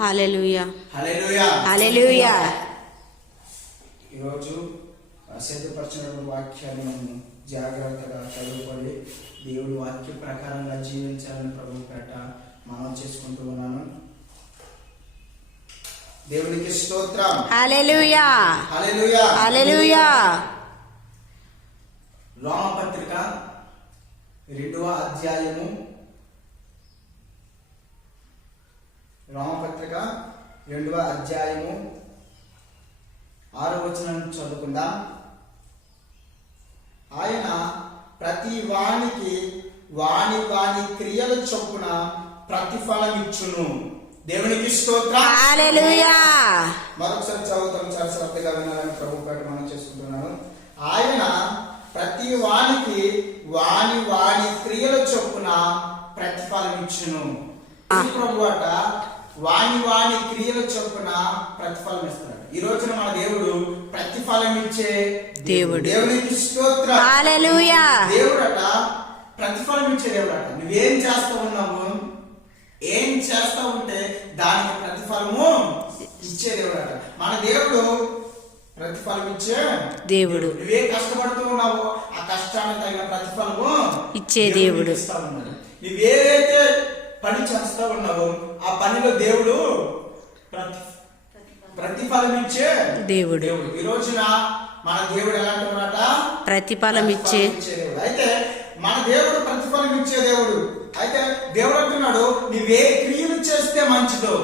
హల్లెలూయా హల్లెలూయా హల్లెలూయా. ఈరోజు సిద్ధపరిచిన వాక్యాన్ని మనం జాగ్రత్తగా చదువుకొని దేవుడి వాక్య ప్రకారంగా జీవించాలని ప్రభు పేట మనం చేసుకుంటూ ఉన్నాను. దేవునికి స్తోత్రం. హల్లెలూయా హల్లెలూయా హల్లెలూయా. రోమపత్రిక 2వ అధ్యాయము, రోమపత్రిక 2వ అధ్యాయము 6వ వచనం చదువుకుందాం. ఆయన ప్రతి వానికి వాని వాని క్రియల చొప్పున ప్రతిఫలం ఇచ్చును. దేవునికి స్తోత్రం. హల్లెలూయా. మరొకసారి చదువుతాం, చాలా శ్రద్ధగా వినాలని ప్రభు పేట మనం చేసుకుంటున్నాను. ఆయన ప్రతి వానికి వాని వాని క్రియల చొప్పున ప్రతిఫలం ఇచ్చును. ప్రభు అట వాని వాని క్రియల చొప్పున ప్రతిఫలం ఇస్తాడు. ఈ రోజున మన దేవుడు ప్రతిఫలం ఇచ్చే దేవుడు. దేవునికి స్తోత్రం. హల్లెలూయా. దేవుడట ప్రతిఫలం ఇచ్చే దేవుడట. నువ్వేం చేస్తా ఉన్నావు, ఏం చేస్తా ఉంటే దానికి ప్రతిఫలము ఇచ్చే దేవుడట. మన దేవుడు ప్రతిఫలం ఇచ్చే దేవుడు. నువ్వే కష్టపడుతూ ఉన్నావో ఆ కష్టానికి తగిన ప్రతిఫలము ఇచ్చే దేవుడు. నువ్వేదైతే పని చేస్తా ఉన్నావో ఆ పనిలో దేవుడు ప్రతిఫలం ఇచ్చే దేవుడు. ఈ రోజున మన దేవుడు ఎలాంటి వాడట? ప్రతిఫలం ఇచ్చే దేవుడు. అయితే మన దేవుడు ప్రతిఫలం ఇచ్చే దేవుడు. అయితే దేవుడు అంటున్నాడు, నువ్వే క్రియలు చేస్తే మంచిదో,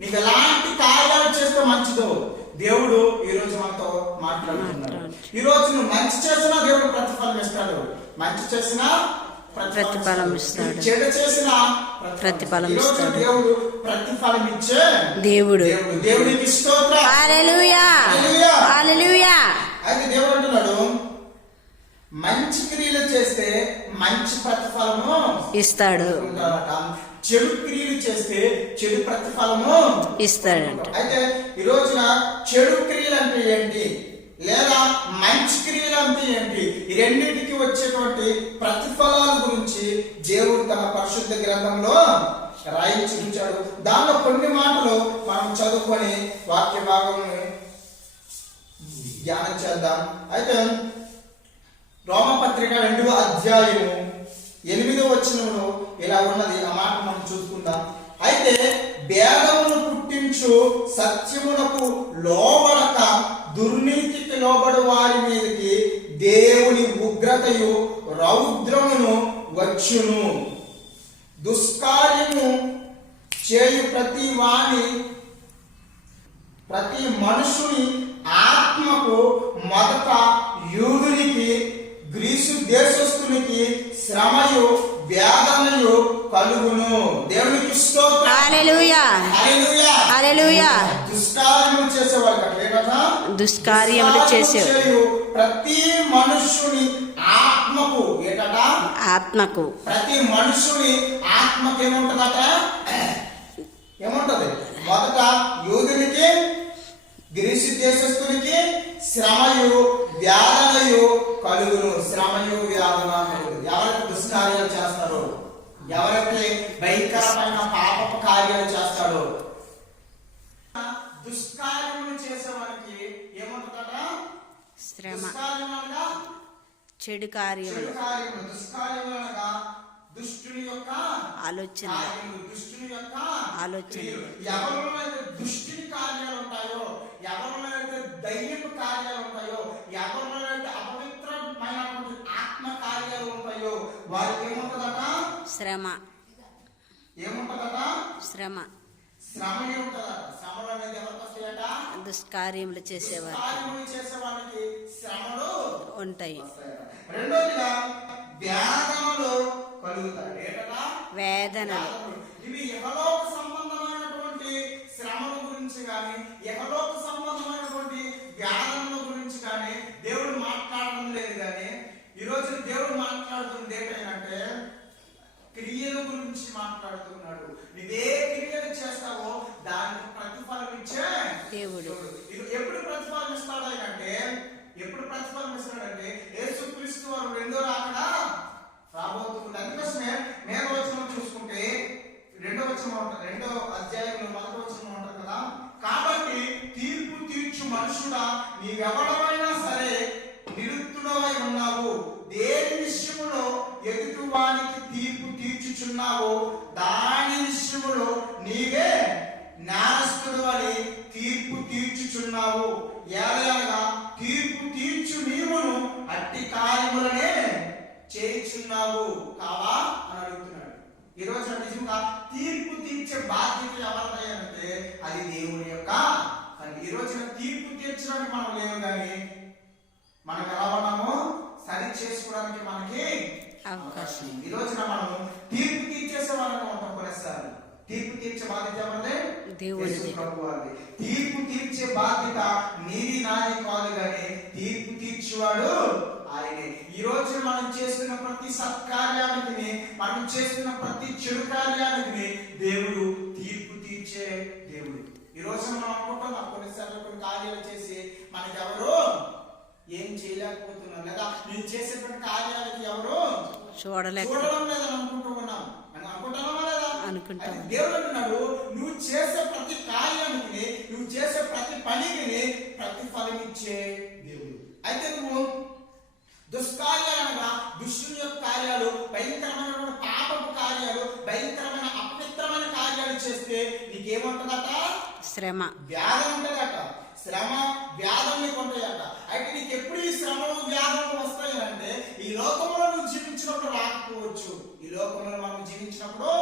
నీకు ఎలాంటి కార్యాలు చేస్తే మంచిదో దేవుడు ఈ రోజు మనతో మాట్లాడుతున్నాడు. ఈ రోజు నువ్వు మంచి చేసినా దేవుడు ప్రతిఫలం ఇస్తాడు, మంచి చేసినా ప్రతిఫలం ఇస్తాడు, చెడు చేసినా ప్రతిఫలం ఇస్తాడు. దేవుడు ప్రతిఫలం ఇచ్చే దేవుడు. దేవుడికి స్తోత్రం. హల్లెలూయా హల్లెలూయా. అయితే దేవుడు అంటున్నాడు, మంచి క్రియలు చేస్తే మంచి ప్రతిఫలము ఇస్తాడు, చెడు క్రియలు చేస్తే చెడు ప్రతిఫలము ఇస్తాడంట. అయితే ఈ రోజున చెడు క్రియలు అంటే ఏంటి, లేదా మంచి క్రియలు అంటే ఏంటి, ఈ రెండింటికి వచ్చేటువంటి ప్రతిఫలాల గురించి దేవుడు తన పరిశుద్ధ గ్రంథంలో రాయించి ఉంచాడు. దానిలో కొన్ని మాటలు మనం చదువుకొని వాక్య భాగం ధ్యానం చేద్దాం. అయితే రోమపత్రిక 2వ అధ్యాయము 8వ వచనంలో ఇలా ఉన్నది. ఆ మాట మనం చూసుకుందాం. అయితే భేదమును పుట్టించు సత్యమునకు లోబడక దుర్నీతికి లోబడు వారి మీదకి దేవుని ఉగ్రతయు రౌద్రమును వచ్చును. దుష్కార్యము చేయు ప్రతి మనుషుని ఆత్మకు మొదట యూదునికి గ్రీసు దేశస్థునికి శ్రమయు వేదనయు కలుగును. దేవునికి స్తోత్రం. హల్లెలూయా హల్లెలూయా హల్లెలూయా. దుష్కార్యములు చేసేవారు దుష్కార్యములు చేసే ప్రతి మనుషుని ఆత్మకు ఏటట? ఆత్మకు. ప్రతి మనుషుని ఆత్మకు ఏముంటదట? ఏముంటది? మొదట యూదునికి గ్రీసు దేశస్థునికి శ్రమయు వ్యాధనయు కలుగును. శ్రమయు వ్యాధన కలుగును. ఎవరైతే దుష్కార్యాలు చేస్తారో, ఎవరైతే భయంకరమైన పాపపు కార్యాలు చేస్తాడో, దుష్కార్యములు చేసేవారికి ఏముంటుందట? శ్రమ. చెడు కార్యములు. దుష్కార్యములు అనగా దుష్టుని యొక్క ఆలోచన. దుష్టుని యొక్క ఆలోచన. ఎవరిలో అయితే దుష్టుని కార్యాలు ఉంటాయో, ఎవరిలో అయితే దయ్యపు కార్యాలు ఉంటాయో, ఎవరిలో అయితే అపవిత్రమైనటువంటి ఆత్మ కార్యాలు ఉంటాయో వారికి ఏముంటదట? శ్రమ. ఏముంటదట? శ్రమ. శ్రమ ఏముంటదట? శ్రమలు అనేది ఎవరికి వస్తాయట? దుష్కార్యములు చేసేవారికి శ్రమలు ఉంటాయి. రెండోదిగా వేదనలు కలుగుతాయి. ఏటా? వేదనలు. ఇవి యెహోవాకు సంబంధమైనటువంటి శ్రమల గురించి కానీ, యెహోవాకు సంబంధమైనటువంటి వేదనల గురించి కానీ దేవుడు మాట్లాడడం లేదు. కానీ ఈ రోజు దేవుడు మాట్లాడుతుంది ఏంటంటే క్రియల గురించి మాట్లాడుతున్నాడు. నువ్వే క్రియలు చేస్తావో దానికి ప్రతిఫలం ఇచ్చే దేవుడు. ఎప్పుడు ప్రతిఫలం ఇస్తాడంటే, యేసుక్రీస్తు వారు రెండో రాకడ రాబోతుంది. అందుకోసమే నేను వచనం చూసుకుంటే 2వ అధ్యాయంలో 1వ వచనం నీవే నేరస్తుడు అని తీర్పు తీర్చుచున్నావు. ఏలయనగా తీర్పు తీర్చు నీవును అట్టి కార్యములనే చేయుచున్నావు కావా అని అడుగుతున్నాడు. ఈ రోజు నిజంగా తీర్పు తీర్చే బాధ్యత ఎవరిదంటే అది దేవుని యొక్క. ఈ రోజున తీర్పు తీర్చడానికి మనం లేవు, కానీ మనం ఎలా ఉన్నామో సరి చేసుకోవడానికి మనకి అవకాశం. ఈ రోజున మనం తీర్పు తీర్చేసే వాళ్ళని ఉంటాం. కొన్నిసార్లు తీర్పు తీర్చే బాధ్యత ఎవరిదే? దేవుని ప్రభువాది. తీర్పు తీర్చే బాధ్యత నీది నాది కాదు, కానీ తీర్పు తీర్చేవాడు ఆయనే. ఈ రోజు మనం చేస్తున్న ప్రతి సత్కార్యానికి, మనం చేస్తున్న ప్రతి చెడు కార్యానికి దేవుడు తీర్పు తీర్చే దేవుడు. ఈ రోజు మనం అనుకుంటున్నాం కొన్నిసార్లు కొన్ని కార్యాలు చేసి మనకి ఎవరు ఏం చేయలేకపోతున్నాం, లేదా నేను చేసేటువంటి కార్యాలకి ఎవరు చూడడం లేదని అనుకుంటూ ఉన్నాం. అనుకుంటున్నామా లేదా? అనుకుంటాం. దేవుడు అంటున్నాడు, నువ్వు చేసే ప్రతి కార్యానికి, నువ్వు చేసే ప్రతి పనికి ప్రతిఫలం ఇచ్చే దేవుడు. అయితే నువ్వు దుష్కార్యాలనగా దుష్టుని యొక్క కార్యాలు, భయంకరమైన పాపపు కార్యాలు, భయంకరమైన అపవిత్రమైన కార్యాలు చేస్తే నీకేముంటదట? శ్రమ, వ్యాధి ఉంటదట. శ్రమ వ్యాధం నీకు ఉంటాయట. అయితే నీకు ఎప్పుడు ఈ శ్రమలు వ్యాధులు వస్తాయి అంటే ఈ లోకంలో నువ్వు జీవించినప్పుడు రాకపోవచ్చు. ఈ లోకంలో మనం జీవించినప్పుడు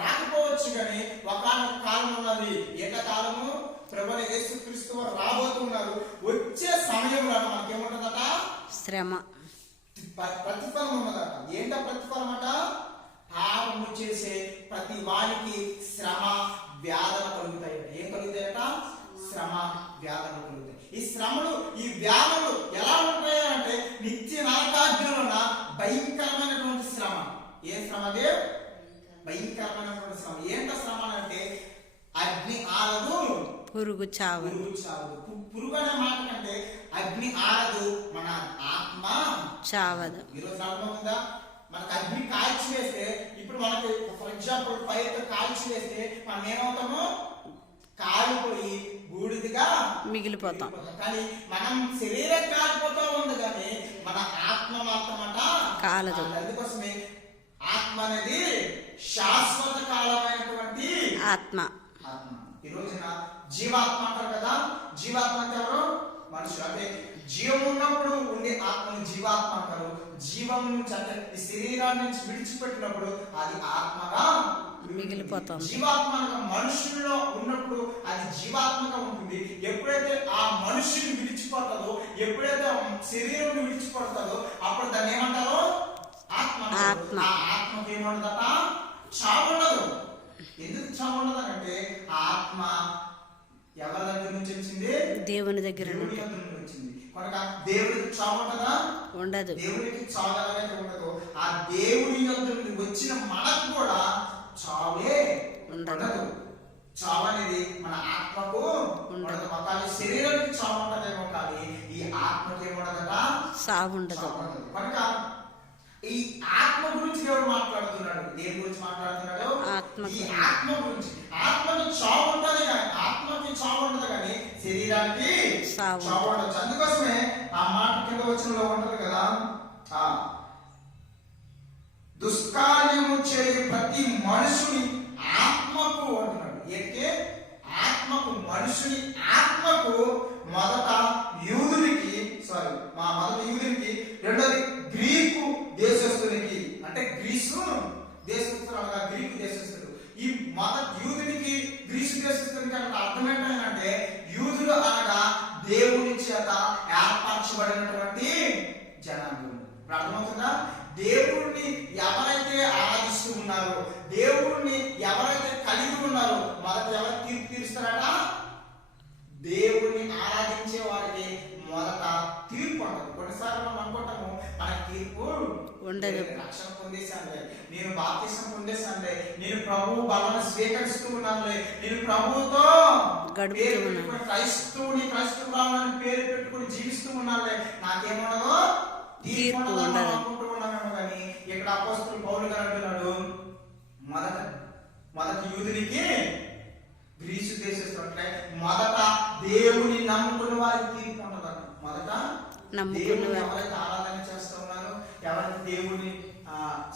రాకపోవచ్చు, కానీ ఒకనొక కాలం ఉన్నది. ఏక కాలము ప్రభువైన యేసుక్రీస్తు వారు రాబోతున్నారు. వచ్చే సమయంలో మనకేముంటదట? శ్రమ, ప్రతిఫలం ఉన్నదట. ఏంట ప్రతిఫలం అట? పాపము చేసే ప్రతి వానికి శ్రమ వ్యాధులు కలుగుతాయి. ఏం కలుగుతాయట? శ్రమ వ్యాధులు కలుగుతాయి. ఈ శ్రమలు, ఈ వ్యాధులు ఎలా ఉంటాయి అంటే నిత్య నరకాగ్నిలో ఉన్న భయంకరమైనటువంటి శ్రమ. ఏ శ్రమ అదే? భయంకరమైనటువంటి శ్రమ. ఏంట శ్రమ అంటే అగ్ని ఆరదు, పురుగు చావదు. పురుగు అనే మాట కంటే అగ్ని ఆరదు, మన ఆత్మ చావదు. ఈరోజు అర్థమవుతుందా? మనకు అగ్ని కాల్చి వేస్తే, ఇప్పుడు మనకి ఫర్ ఎగ్జాంపుల్ ఫైర్ తో కాల్చి వేస్తే మనం ఏమవుతాము? కాలిపోయి బూడిదిగా మిగిలిపోతాం. కానీ మనం శరీరం కాలిపోతా ఉంది, కానీ మన ఆత్మ మాత్రమట కాలదు. అందుకోసమే ఆత్మ అనేది శాశ్వత కాలమైనటువంటి ఆత్మ. ఈ రోజున జీవాత్మ అంటారు కదా. జీవాత్మ అంటే ఎవరు? మనుషులు. అంటే జీవం ఉన్నప్పుడు ఉండే ఆత్మను జీవాత్మ అంటారు. జీవం నుంచి అంటే ఈ శరీరాన్ని నుంచి విడిచిపెట్టినప్పుడు అది ఆత్మగా మిగిలిపోతాం. జీవాత్మ మనుషుల్లో ఉన్నప్పుడు అది జీవాత్మగా ఉంటుంది. ఎప్పుడైతే ఆ మనుషుని విడిచిపోతుందో, ఎప్పుడైతే శరీరం విడిచిపోతుందో అప్పుడు దాన్ని ఏమంటారు? ఆత్మ. ఆ ఆత్మకి ఏమంటదట? చావు ఉండదు. ఎందుకు చావు ఉండదు అంటే ఆ ఆత్మ ఎవరి దగ్గర నుంచి వచ్చింది? దేవుని దగ్గర నుంచి వచ్చింది. కనుక దేవుడికి చావు ఉంటదా? ఉండదు. దేవుడికి చావు ఎలాగైతే ఉండదు, ఆ దేవుడి యొద్ద నుండి వచ్చిన మనకు కూడా చావే ఉండదు. చావు అనేది మన ఆత్మకు ఉండదు. ఒక శరీరానికి చావు ఉంటదేమో, కానీ ఈ ఆత్మకి ఏముండదట? సావు ఉండదు. కనుక ఈ ఆత్మ గురించి దేవుడు మాట్లాడుతున్నాడు. దేని గురించి మాట్లాడుతున్నాడు? ఈ ఆత్మ గురించి. ఆత్మకి చావు ఉంటుంది, కానీ ఆత్మకి చావు ఉండదు, కానీ శరీరానికి చావు ఉండదు. అందుకోసమే ఆ మాట కింద వచనంలో ఉంటది కదా, దుష్కార్యము చేయు ప్రతి మనుషుని ఆత్మకు అంటున్నాడు. ఏంటే ఆత్మకు, మనుషుని ఆత్మకు మొదట యూదునికి, మొదట యూదునికి, రెండోది గ్రీకు దేశస్తునికి. అంటే గ్రీసు దేశస్తుడు అనగా గ్రీకు దేశస్తుడు. ఈ మొదటి యూదునికి గ్రీసు దేశస్తునికి అంటే అర్థం ఏంటంటే యూదులు అనగా దేవుని చేత ఏర్పరచబడినటువంటి జనాంగం. ఇప్పుడు అర్థమవుతుందా? దేవుడిని ఎవరైతే ఆరాధిస్తూ ఉన్నారో, దేవుడిని ఎవరైతే కలిగి ఉన్నారో మొదట ఎవరు తీర్పు తీరుస్తారట? దేవుడిని ఆరాధించే వారికి మొదట తీర్పు ఉండదు. కొన్నిసార్లు మనం అనుకుంటాము మన తీర్పు ఉండదు. రక్షణ పొందేశానులే, నేను బాప్తిసం పొందేశానులే, నేను ప్రభువు బలను స్వీకరిస్తూ ఉన్నానులే, నేను ప్రభువుతో క్రైస్తవురాలని పేరు పెట్టుకుని జీవిస్తూ ఉన్నానులే, నాకేముండదు తీర్పు ఉండదు అనుకుంటూ ఉన్నామేమో. కానీ ఇక్కడ అపోస్తలుడు పౌలు గారు అంటున్నాడు, మొదట యూదునికి గ్రీసు దేశస్తున్నట్లే మొదట దేవుని నమ్ముకున్న వారికి తీర్పు ఉండదు. మొదట దేవుని ఎవరైతే ఆరాధన చేస్తూ ఉన్నారో, ఎవరైతే దేవుని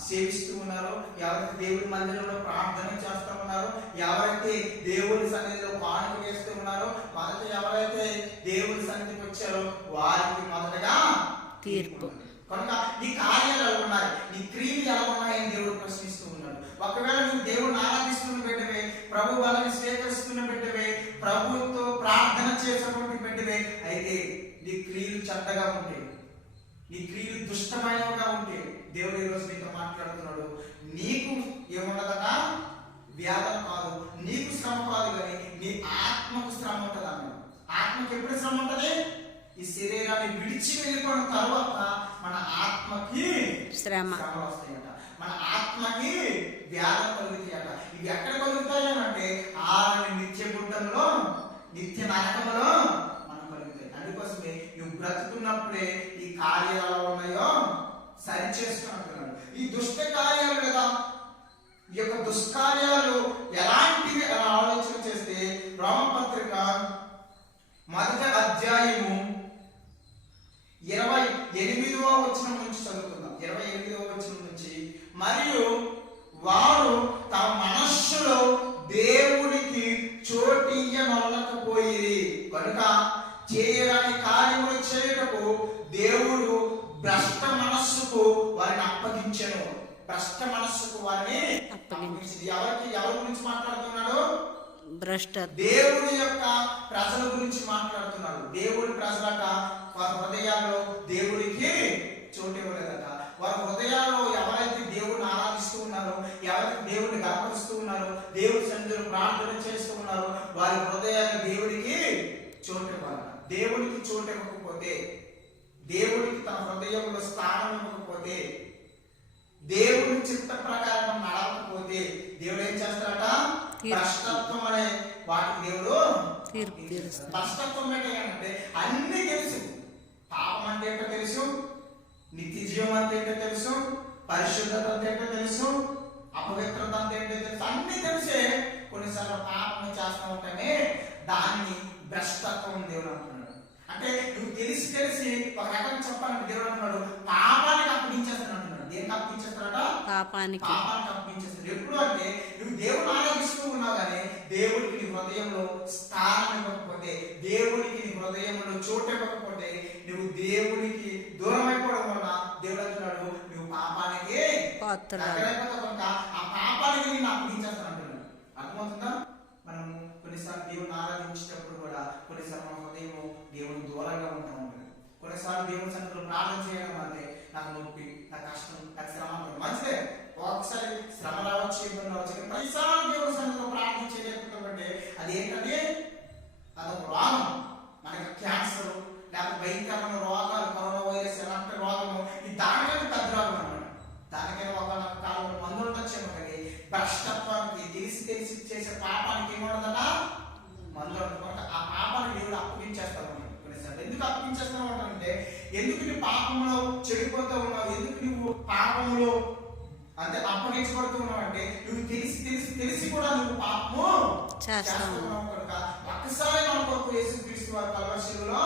సేవిస్తూ ఉన్నారో, ఎవరైతే దేవుడి మందిరంలో ప్రార్థన చేస్తూ ఉన్నారో, ఎవరైతే దేవుడి సన్నిధిలో కానుక వేస్తూ ఉన్నారో, మొదట ఎవరైతే దేవుడి సన్నిధికి వచ్చారో వారికి మొదటగా తీర్పు. కనుక నీ కార్యాలు ఎలా ఉన్నాయి, నీ క్రియలు ఎలా ఉన్నాయని దేవుడు ప్రశ్నిస్తూ ఉన్నాడు. ఒకవేళ నువ్వు దేవుడిని ఆరాధిస్తున్న బిడ్డవే, ప్రభు వాళ్ళని స్వీకరిస్తున్న బిడ్డవే, ప్రభుతో ప్రార్థన చేసేటువంటి బిడ్డవే అయితే నీ క్రియలు చెడ్డగా ఉంటాయి, నీ క్రియలు దుష్టమైనవిగా ఉంటాయి. దేవుడు ఈరోజు నీతో మాట్లాడుతున్నాడు. నీకు ఏముండదట, వ్యాధం కాదు, నీకు శ్రమ కాదు, కానీ నీ ఆత్మకు శ్రమ ఉంటుంది అన్నాడు. ఆత్మకు ఎప్పుడు శ్రమ ఉంటుంది? ఈ శరీరాన్ని విడిచి వెళ్ళిపోయిన తర్వాత మన ఆత్మకి శ్రమలు వస్తాయట, మన ఆత్మకి వ్యాధం కలుగుతాయట. ఇవి ఎక్కడ కలుగుతాయి అంటే ఆరని నిత్య గుడ్డంలో, నిత్య నరకములో మనం కలుగుతాయి. అందుకోసమే నువ్వు బ్రతుకున్నప్పుడే ఈ కార్యాలు ఎలా ఉన్నాయో సరి చేసుకుంటున్నాడు. ఈ దుష్ట కార్యాలు కదా, ఈ యొక్క దుష్కార్యాలు ఎలాంటివి అలా ఆలోచన చేస్తే రోమపత్రిక 1వ అధ్యాయము 28వ వచనం నుంచి చదువుకుందాం. 28వ వచనం నుంచి, మరియు వారు తమ మనస్సులో దేవునికి చోటియ్యనొల్లకపోయి కనుక చేయరాని కార్యములు చేయుటకు దేవుడు భ్రష్ట మనస్సుకు వారిని అప్పగించెను. భ్రష్ట మనస్సుకు వారిని అప్పగించింది. ఎవరి గురించి మాట్లాడుతున్నాడు? భ్రష్ట దేవుడి యొక్క ప్రజల గురించి మాట్లాడుతున్నాడు. దేవుడి ప్రజలట వారి హృదయాల్లో దేవుడికి చోటు ఇవ్వలేదట. వారి హృదయాల్లో ఎవరైతే దేవుడిని ఆరాధిస్తూ ఉన్నారో, ఎవరైతే దేవుడిని గర్వపరుస్తూ ఉన్నారో, దేవుడి సన్నిధిలో ప్రార్థన చేస్తూ ఉన్నారో, వారి హృదయాల్లో దేవుడికి చోటు ఇవ్వాలి. దేవుడికి చోటు ఇవ్వకపోతే, దేవుడికి తన హృదయంలో స్థానం ఇవ్వకపోతే, దేవుడి చిత్త ప్రకారం నడవకపోతే దేవుడు ఏం చేస్తాడట? భ్రష్టత్వం అనే వాటికి దేవుడు తీర్పు తీరుస్తాడు. భ్రష్టత్వం ఏంటంటే అన్ని తెలుసు. పాపం అంటే ఏంటో తెలుసు, నిత్య జీవం అంటే ఏంటో తెలుసు, పరిశుద్ధత అంటే ఏంటో తెలుసు, అపవిత్రత అంటే ఏంటో తెలుసు, అన్ని తెలిసే కొన్నిసార్లు పాపం చేస్తూ ఉంటానే దాన్ని భ్రష్టత్వం దేవుడు అంటున్నాడు. అంటే నువ్వు తెలిసి ఒక రకంగా చెప్పాలంటే దేవుడు అంటున్నాడు పాపానికి అప్పగించేస్తాను అంటున్నాడు. దేనికి అప్పగించేస్తాడట? పాపానికి అప్పగించేస్తాడు. ఎప్పుడు అంటే నువ్వు దేవుడు ఆరాధిస్తూ ఉన్నావు కానీ దేవుడికి నీ హృదయంలో స్థానం ఇవ్వకపోతే, దేవుడికి నీ హృదయంలో చోటు ఇవ్వకపోతే, నువ్వు దేవుడికి దూరం అయిపోవడం వల్ల దేవుడు అంటున్నాడు నువ్వు పాపానికి కనుక ఆ పాపానికి నేను అప్పగించేస్తాను అంటున్నాడు. అర్థమవుతుందా? మనము కొన్నిసార్లు దేవుడిని ఆరాధించేటప్పుడు కూడా కొన్నిసార్లు మన హృదయం దేవుని దూరంగా ఉంటా ఉంటుంది. కొన్నిసార్లు దేవుని సన్నిధిలో ప్రార్థన చేయడం అంటే నాకు నొప్పి, నాకు కష్టం, నాకు శ్రమ మంచిదే. ఒకసారి శ్రమ రావచ్చు, ఇబ్బంది రావచ్చు, ప్రతిసారి దేవుని సన్నిధిలో ప్రార్థన చేయలేకపోతే అది ఏంటంటే అదొక రోగం. మనకి క్యాన్సర్ లేకపోతే భయంకరమైన రోగాలు, కరోనా వైరస్ ఎలాంటి రోగము, ఈ దానికైనా పెద్ద రోగం అన్నమాట. దానికైనా ఒక కాలంలో మందులు ఉండొచ్చేమో కానీ భ్రష్టత్వానికి తెలిసి చేసే పాపానికి ఏముండదట? మందులు ఉంటుంది. ఆ పాపాన్ని దేవుడు అప్పగించేస్తాడు. కొన్నిసార్లు ఎందుకు అప్పగించేస్తాను అంటే ఎందుకు నీ పాపంలో చెడిపోతూ ఉన్నావు, ఎందుకు నువ్వు పాపంలో అంటే అప్పగించబడుతూ ఉన్నావు అంటే నువ్వు తెలిసి కూడా నువ్వు పాపము చేస్తున్నావు కనుక ఒక్కసారి మన కొరకు యేసుక్రీస్తు వారు కల్వరి శిలువలో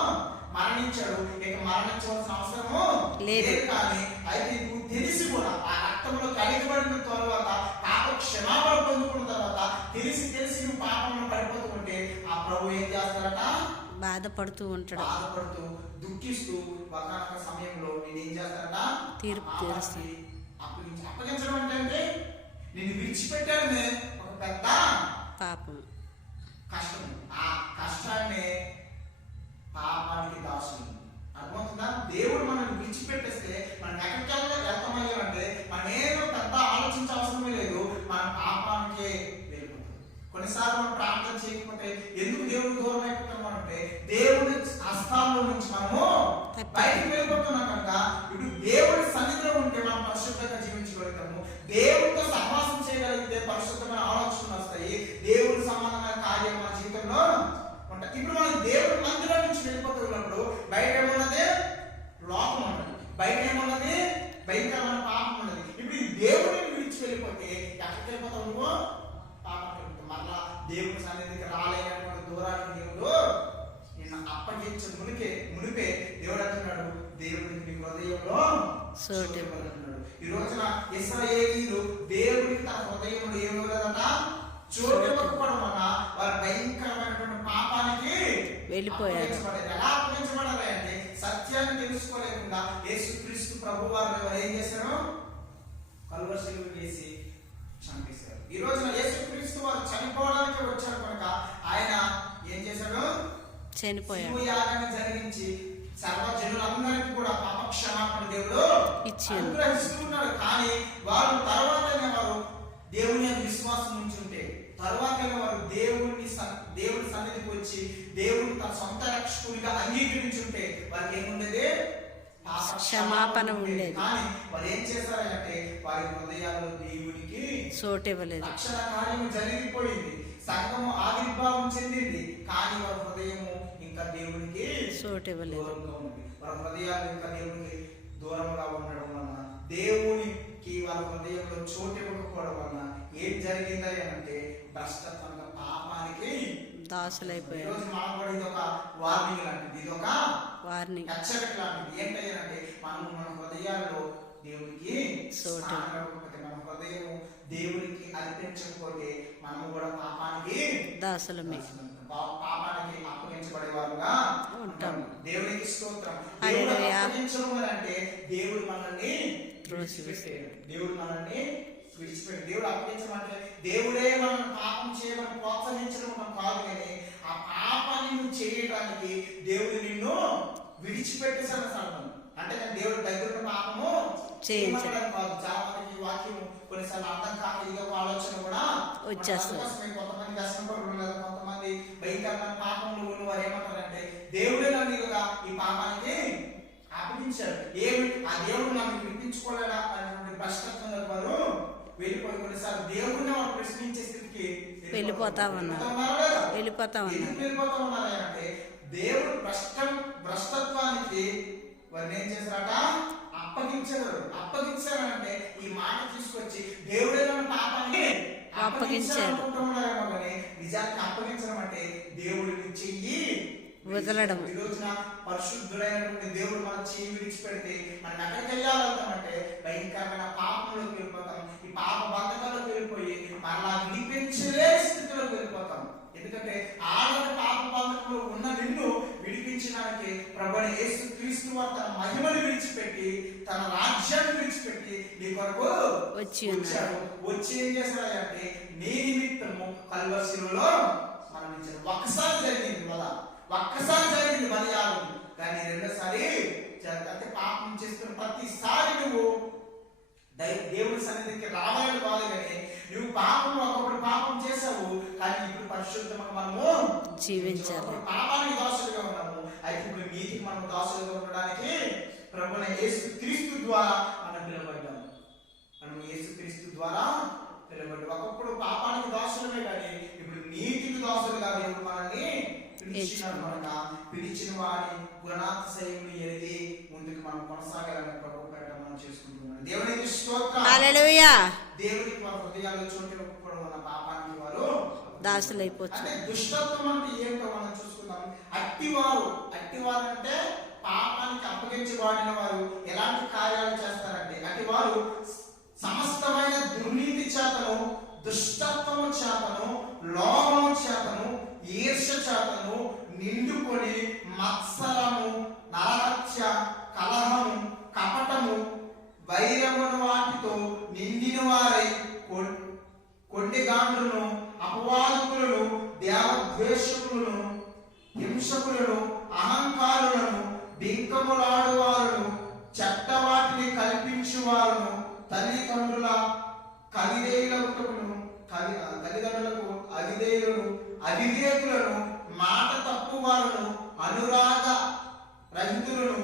మరణించాడు. ఇక మరణించవలసిన అవసరము లేదు. కానీ అయితే నువ్వు తెలిసి కూడా ఆ రక్తంలో కడిగబడిన తర్వాత, పాప క్షమాపణ పొందుకున్న తర్వాత తెలిసి నువ్వు పాపంలో పడిపోతూ ఉంటే ఆ ప్రభు ఏం చేస్తారట? బాధపడుతూ ఉంటాడు. బాధపడుతూ దుఃఖిస్తూ ఒకనొక సమయంలో నేను ఏం చేస్తారట? తీర్పు తీరుస్తాడు. అప్పగించడం అంటే నేను విడిచిపెట్టాడనే ఒక పెద్ద పాపం, కష్టం. ఆ కష్టాన్ని పాపానికి దాసులు. అర్థమవుతుందా? దేవుడు మనల్ని విడిచిపెట్టేస్తే మనం ఎక్కడికెళ్ళి వెళ్తామయ్యామంటే మనం ఏదో పెద్ద ఆలోచించే అవసరమే లేదు, మన పాపానికే వెళ్ళిపోతాం. కొన్నిసార్లు మనం ప్రార్థన చేయకపోతే ఎందుకు దేవుడు దూరం అయిపోతాము అంటే దేవుడి హస్తాల్లో నుంచి మనము బయటకు వెళ్ళిపోతున్నాం కనుక ఇప్పుడు దేవుడి సన్నిధిలో ఉంటే మనం పరిశుద్ధంగా జీవించగలుగుతాము. దేవుడితో సహవాసం చేయగలిగితే పరిశుద్ధమైన ఆలోచనలు వస్తాయి, దేవుడి సంబంధమైన కార్యం మన జీవితంలో ఉంటాయి. ఇప్పుడు మనం దేవుడి మందిరం నుంచి వెళ్ళిపోతున్నప్పుడు బయట ఏమున్నది? లోకం ఉన్నది. బయట ఏమున్నది? భయంకరమైన పాపం ఉన్నది. ఇప్పుడు ఈ దేవుడిని విడిచి వెళ్ళిపోతే ఎక్కడికి వెళ్ళిపోతావు? నువ్వు పాపం. మళ్ళా దేవుడి సన్నిధికి రాలేనటువంటి దూరానికి దేవుడు నిన్ను నిన్ను అప్పగించే మునిపే దేవుడు అంటున్నాడు, దేవుడికి నీ హృదయంలో చోటు ఇవ్వాలంటున్నాడు. ఈ రోజున ఇశ్రాయేలీయులు దేవుడికి తన హృదయంలో ఏమివ్వలేదట, చోటు ఇవ్వకపోవడం వల్ల వారు భయంకరమైనటువంటి పాపానికి వెళ్ళిపోయారు. ఎలా అప్పగించబడాలి అంటే సత్యాన్ని తెలుసుకోలేకుండా యేసుక్రీస్తు ప్రభు వారు ఏం చేశారు, కలువరి శిలువ వేసి చంపేశారు. ఈ రోజున యేసుక్రీస్తు వారు చనిపోవడానికి వచ్చారు కనుక ఆయన ఏం చేశాడు, చనిపోయాడు, యాగాన్ని జరిగించి సర్వజనులందరికీ కూడా పాప క్షమాపణ దేవుడు అనుగ్రహిస్తున్నాడు. కానీ వారు తర్వాతనే వారు దేవుని విశ్వాసం ఉంచుంటే, తర్వాతనే వారు దేవుడి సన్నిధికి వచ్చి దేవుడు తన సొంత రక్షకుడిగా అంగీకరించుంటే వారికి ఏముండేది, క్షమాపణ ఉండేది. కానీ వారు ఏం చేశారంటే వారి హృదయాల్లో దేవునికి చోటు ఇవ్వలేదు. రక్షణ కార్యము జరిగిపోయింది, సంఘము ఆవిర్భావం చెందింది, కానీ వారి హృదయము ఇంకా దేవునికి చోటు ఇవ్వలేదు. దూరంగా ఉంది. వారి హృదయాలు ఇంకా దేవునికి దూరంగా ఉండడం వలన, దేవునికి వారి హృదయంలో చోటు ఇవ్వకపోవడం వలన ఏం జరిగింది అంటే భ్రష్టత్వంగా పాపానికి దాసులైపోయారు. ఈరోజు మనం కూడా ఇది ఒక వార్నింగ్ లాంటిది, ఇది ఒక వార్నింగ్, హెచ్చరిక లాంటిది. ఏంటంటే మనం మన హృదయాల్లో దేవునికి స్థానం ఇవ్వకపోతే, మన హృదయం దేవునికి అర్పించకపోతే మనము కూడా పాపానికి దాసులమే, పాపానికి అప్పగించబడేవారుగా ఉంటాం. దేవునికి స్తోత్రం. హల్లెలూయా. అప్పగించడం అంటే దేవుడు మనల్ని విడిచిపెట్టాడు, దేవుడు మనల్ని విడిచిపెట్టాడు. దేవుడు అప్పగించమంటే దేవుడే మనల్ని పాపం చేయమని ప్రోత్సహించడం కాదు, కానీ ఆ పాపాన్ని నువ్వు చేయడానికి దేవుడు నిన్ను విడిచిపెట్టేసాడు. అంటే నేను దేవుడు దగ్గర పాపము చేయమనడం కాదు. చాలా మందికి వాక్యం కొన్నిసార్లు అర్థం కాక ఇదో ఆలోచన కూడా వచ్చేస్తుంది. కొంతమంది కష్టపడుతున్నారు లేదా కొంతమంది భయంకరమైన పాపంలో ఉన్న వారు ఏమంటారంటే దేవుడే నన్ను ఈ పాపానికి అప్పగించాడు, ఏమి ఆ దేవుడు నన్ను వినిపించుకోలేడా అనేటువంటి భ్రష్టత్వంలో వారు వెళ్ళిపోయి కొన్నిసార్లు దేవుడిని వారు ప్రశ్నించే స్థితికి వెళ్ళిపోతా ఉన్నారు. అంటే దేవుడు భ్రష్టత్వానికి వారిని ఏం చేశారట, అప్పగించారంటే ఈ మాట తీసుకొచ్చి దేవుడే పాపాన్ని అప్పగించాడు. నిజానికి అప్పగించడం అంటే దేవుడిని చెయ్యి వదలడం. ఈ రోజున పరిశుద్ధుడైనటువంటి దేవుడు మన చెయ్యి విడిచిపెడితే మనం ఎక్కడికి వెళ్ళాలంటే భయంకరమైన పాపంలోకి వెళ్ళిపోతాం. ఈ పాప బంధకాల్లోకి వెళ్ళిపోయి మరలా విడిపించలే స్థితిలోకి వెళ్ళిపోతాం. ఎందుకంటే ఆడని పాప బంధకంలో ఉన్న నిన్ను విడిపించడానికి ప్రభువైన యేసుక్రీస్తు వారు తన మహిమను విడిచిపెట్టి తన రాజ్యాన్ని విడిచిపెట్టి నీ కొరకు వచ్చాడు. వచ్చి ఏం చేస్తాడంటే నీ నిమిత్తము కలువరి శిలువలో మరణించాడు. ఒక్కసారి జరిగింది బలియాగం, కానీ రెండోసారి అంటే పాపం చేస్తున్న ప్రతిసారి నువ్వు దేవుడి సన్నిధికి రావాలని కాదు, కానీ నువ్వు ఒకప్పుడు పాపం చేసావు, కానీ ఇప్పుడు పరిశుద్ధంగా మనము జీవించాలి. పాపానికి దాసులుగా ఉన్నాము, అయితే ఇప్పుడు నీతికి మనం దాసులుగా ఉండడానికి ప్రభువైన యేసుక్రీస్తు ద్వారా మనం పిలువబడ్డాము. ఒకప్పుడు పాపానికి దాసులమే, కానీ ఇప్పుడు నీతికి దాసులుగా దేవుడు మనల్ని పిలిచిన వారి గుణాతిశయములు ఎరిగి ముందుకు మనం కొనసాగాలని ప్రభు పేట మనం చేసుకుంటున్నాం. దేవునికి స్తోత్రం. హల్లెలూయా. దేవునికి వారి హృదయాల్లో చోటు ఇవ్వకపోవడం వల్ల పాపానికి వారు దాసులైపోవచ్చు. అంటే దుష్టత్వం అంటే ఏంటో మనం చూసుకుందాం. అట్టివారు అంటే పాపానికి అప్పగించబడిన వారు ఎలాంటి కార్యాలు చేస్తారంటే అట్టివారు సమస్తమైన దుర్నీతి చేతను, దుష్టత్వము చేతను, లోభము చేతను, ఈర్ష్య చేతను నిండుకొని మత్సరము, నరహత్య, కలహము, కపటము, వైరమును వాటితో నిండిన వారై కొండిగాండ్రులను, అపవాదకులను, దేవద్వేషకులను, హింసకులను, అహంకారులను, బింకములాడువారును, చెడ్డవాటిని కల్పించువారును, తల్లిదండ్రుల తల్లిదండ్రులకు అవివేకులను, మాట తప్పువారును, అనురాగ రహితులను,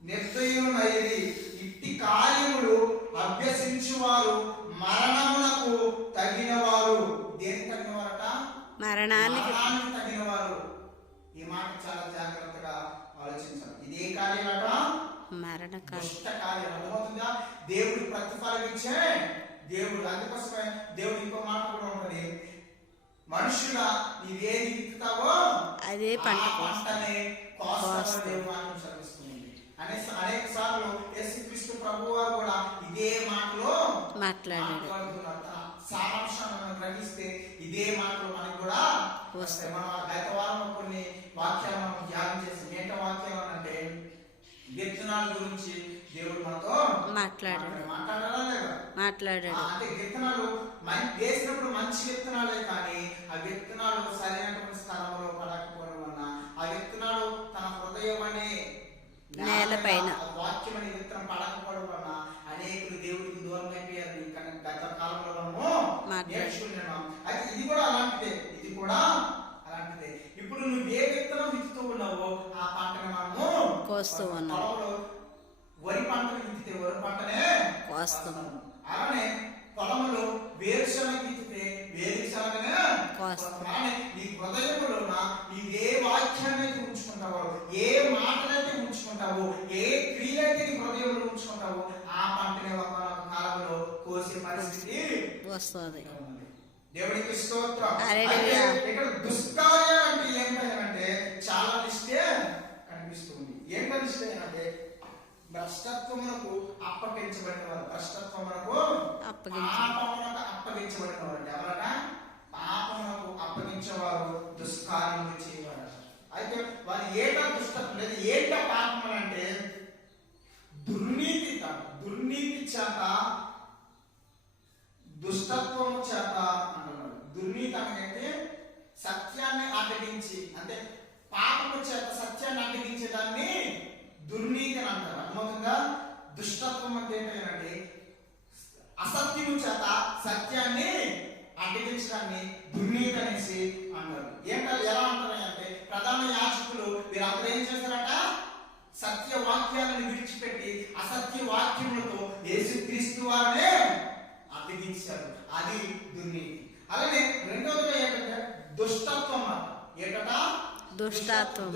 నిర్దయులైరి ఇట్టి కార్యములు అభ్యసించువారు మరణమునకు తగినవారు. దేనికి తగినవారట? మరణానికి తగినవారు. ఈ మాట చాలా జాగ్రత్తగా ఆలోచించాలి. ఇది ఏ కార్యాలట? మరణ కార్యం. అర్థమవుతుందా? దేవుడు ప్రతిఫలం ఇచ్చే దేవుడు. అందుకోసమే దేవుడు ఇంకో మాట కూడా ఉంటుంది, మనుషుల నీవేది విత్తుతావో అదే పంట ఆ పంటనే కోస్తామని దేవుని వాక్యం సెలవిస్తుంది. అనేక సార్లు యేసుక్రీస్తు ప్రభువారు కూడా ఇదే మాటలో మాట్లాడాడు. సారాంశాన్ని మనం గ్రహిస్తే ఇదే మాటలు మనకు కూడా వస్తాయి. మనం గత వారం కొన్ని వాక్యాలు మనం ధ్యానం చేసి ఏంట వాక్యాలు అంటే విత్తనాల గురించి దేవుడు మనతో మాట్లాడాడా అంటే విత్తనాలు వేసినప్పుడు మంచి విత్తనాలే కానీ ఆ విత్తనాలు సరైనటువంటి స్థలంలో పడకపోవడం వలన ఆ విత్తనాలు తన హృదయం అనే నేలపైన వాక్యం అనే విత్తనం పడకపోవడం వలన అనేకులు దేవుడికి దూరం అయిపోయారు. గత కాలంలో మనము నేర్చుకున్నాం. అయితే ఇది కూడా అలాంటిదే. ఇప్పుడు నువ్వు ఏ విత్తనం విత్తుతూ ఉన్నావో ఆ పంటను మనము కోస్తూ ఉన్నాం. వరి పంటను విత్తితే వరి పంటనే కోస్తాము. అలానే పొలంలో వేరుశనగ విత్తితే వేరుశనగనే కోస్తాము. నీ హృదయంలో నీవు ఏ వాక్యాన్ని ఉంచుకుంటావో, ఏ మాటలైతే ఉంచుకుంటావో, ఏ క్రియలైతే నీ హృదయంలో ఉంచుకుంటావో ఆ పంటనే ఒక కాలంలో కోసే పరిస్థితి వస్తుంది. దేవుడికి స్తోత్రం. ఇక్కడ దుష్కార్యాలు అంటే ఏంటంటే చాలా లిస్టే కనిపిస్తుంది. ఏంటో లిస్టే అంటే భ్రష్టత్వమునకు అప్పగించబడిన వారు, భ్రష్టత్వమునకు పాపమునకు అప్పగించబడిన వారు. ఎవరన్నా పాపమునకు అప్పగించేవారు దుష్కార్యములు చేయవారు. అయితే వారు ఏట దుష్టత్వం లేదా ఏట పాపం అంటే దుర్నీతి చేత దుష్టత్వము చేత అంటున్నాడు. దుర్నీతి అంటే సత్యాన్ని అడ్డగించి, అంటే పాపము చేత సత్యాన్ని అడ్డగించే దాన్ని దుర్నీతి అని అంటారు. అర్థమవుతుందా? దుష్టత్వం అంటే ఏంటంటే అసత్యము చేత సత్యాన్ని అడ్డగించడాన్ని దుర్నీతి అనేసి అంటారు. ఎలా అంటారు అంటే ప్రధాన యాజకులు వీరందరూ ఏం చేస్తారట? సత్య వాక్యాలను విడిచిపెట్టి అసత్య వాక్యములతో యేసుక్రీస్తు వారినే అడ్డగించారు. అది దుర్నీతి. అలానే రెండవదిగా ఏంటంటే దుష్టత్వం.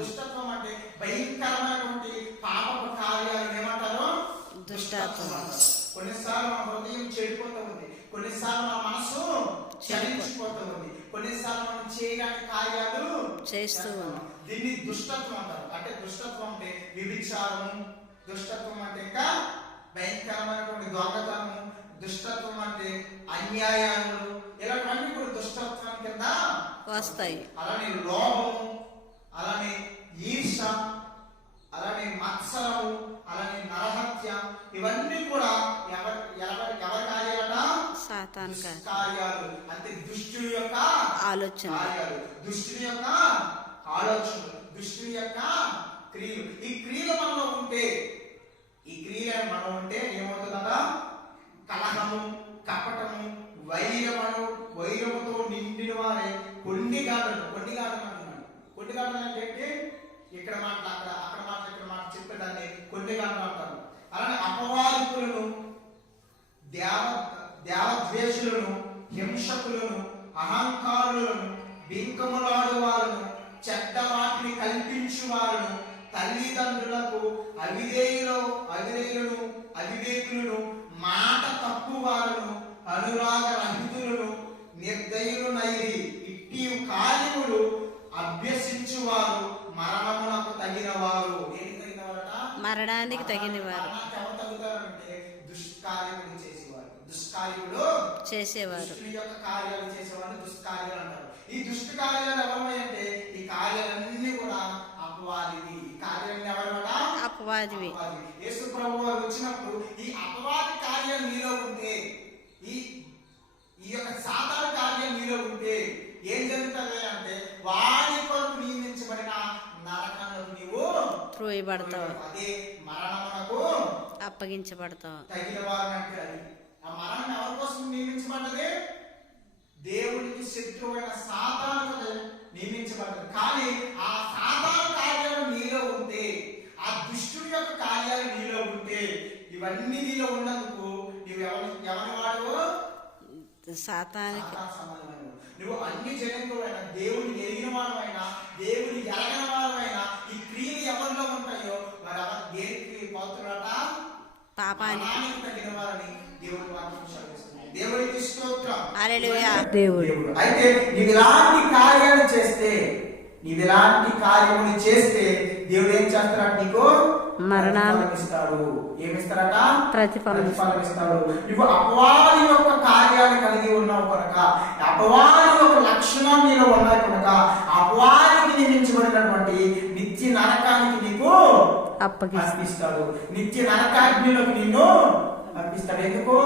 దుష్టత్వం అంటే భయంకరమైనటువంటి పాపపు కార్యాలను ఏమంటారు? దుష్టత్వం. కొన్నిసార్లు మన హృదయం చెడిపోతూ ఉంది, కొన్నిసార్లు మన మనసు చలించిపోతూ ఉంది, కొన్నిసార్లు మనం చేయడానికి కార్యాలు చేస్తూ ఉన్నాం. దీన్ని దుష్టత్వం అంటారు. అంటే దుష్టత్వం అంటే వ్యభిచారం, దుష్టత్వం అంటే ఇంకా భయంకరమైనటువంటి దొంగతనం, దుష్టత్వం అంటే అన్యాయాలు, ఇలాంటివన్నీ కూడా దుష్టత్వం కింద వస్తాయి. అలానే లోభము, అలానే ఈర్ష, అలానే మత్సరము, అలానే నరహత్య, ఇవన్నీ కూడా ఎవరి కార్యాలట? సాతాను కార్యాలు. అంటే దుష్టుడి యొక్క ఆలోచన, దుష్టుడి యొక్క ఆలోచనలు, దుష్టుడి యొక్క క్రియలు. ఈ క్రియలు మనలో ఉంటే ఏమవుతుందట? కలహము, కపటము, వైరముతో నిండిన వారే కొండిగాడలు అంటున్నాడు. కొండిగాడలు అంటే ఇక్కడ మాట అక్కడ మాట ఇక్కడ మాట చెప్పేదాన్ని కొండిగాడలు అంటారు. అలానే అపవాదికులను, దేవద్వేషులను, హింసకులను, అహంకారులను, బింకములాడు వారును, చెడ్డ వాటిని కల్పించు వారును, తల్లిదండ్రులకు అవిధేయులను, మాట తప్పు వారును, అనురాగ రహితులను, నిర్దయులనైరి ఇట్టి కార్యములు అభ్యసించువారు మరణమునకు తగిన వారు. మరణానికి తగిన వారు. తగ్గుతారంటే దుష్కార్యములు చేసేవారు, యొక్క కార్యాలు చేసేవారు దుష్కార్యాలు అంటారు. ఈ దుష్ట కార్యాలు ఎవరంటే ఈ కార్యాలన్నీ కూడా అపవాదివి. ఈ కార్యాలన్నీ ఎవరమాట? అపవాదివి. యేసు ప్రభువు వారు వచ్చినప్పుడు ఈ అపవాది కార్యాలు మీలో ఉంటే, ఈ యొక్క సాధారణ కార్యం మీలో ఉంటే ఏం జరుగుతుంది అంటే వాడి కొరకు నియమించబడిన నరకంలో నీవు త్రోయబడతావు. అదే మరణమునకు అప్పగించబడతావు. తగిన వారంటే అది ఆ మరణం ఎవరి కోసం నియమించబడ్డది? దేవుడికి శత్రువైన సాతానుకు నియమించబడ్డది. కానీ ఆ సాతాను కార్యాలు నీలో ఉంటే, ఆ దుష్టుడి యొక్క కార్యాలు నీలో ఉంటే, ఇవన్నీ నీలో ఉన్నందుకు నువ్వు ఎవరి వాడు? సాతానికి సమానమైన. నువ్వు అన్ని జనంతులైనా, దేవుని ఎరిగిన వారమైనా, దేవుని ఎరగని వారమైనా, ఈ క్రియలు ఎవరిలో ఉంటాయో మరి దేనికి పోతున్నట? పాపానికి తగిన వారని దేవుడి వాక్యం సెలవిస్తుంది. దేవుడికి స్తోత్రం. హల్లెలూయా. దేవుడు అయితే నీవు ఇలాంటి కార్యాలు చేస్తే నీవు ఎలాంటి కార్యములు చేస్తే దేవుడు ఏం చేస్తాడట? నీకు మరణాన్ని ఇస్తాడు. ఏమిస్తాడట? ప్రతిఫలం ఇస్తాడు. నువ్వు అపవాది యొక్క కార్యాలు కలిగి ఉన్నావు కనుక, అపవాది యొక్క లక్షణం నీలో ఉన్నాయి కనుక, అపవాదికి నియమించబడినటువంటి నిత్య నరకానికి నీకు అర్పిస్తాడు. నిత్య నరకాగ్నిలోకి నిన్ను అర్పిస్తాడు. ఎందుకు?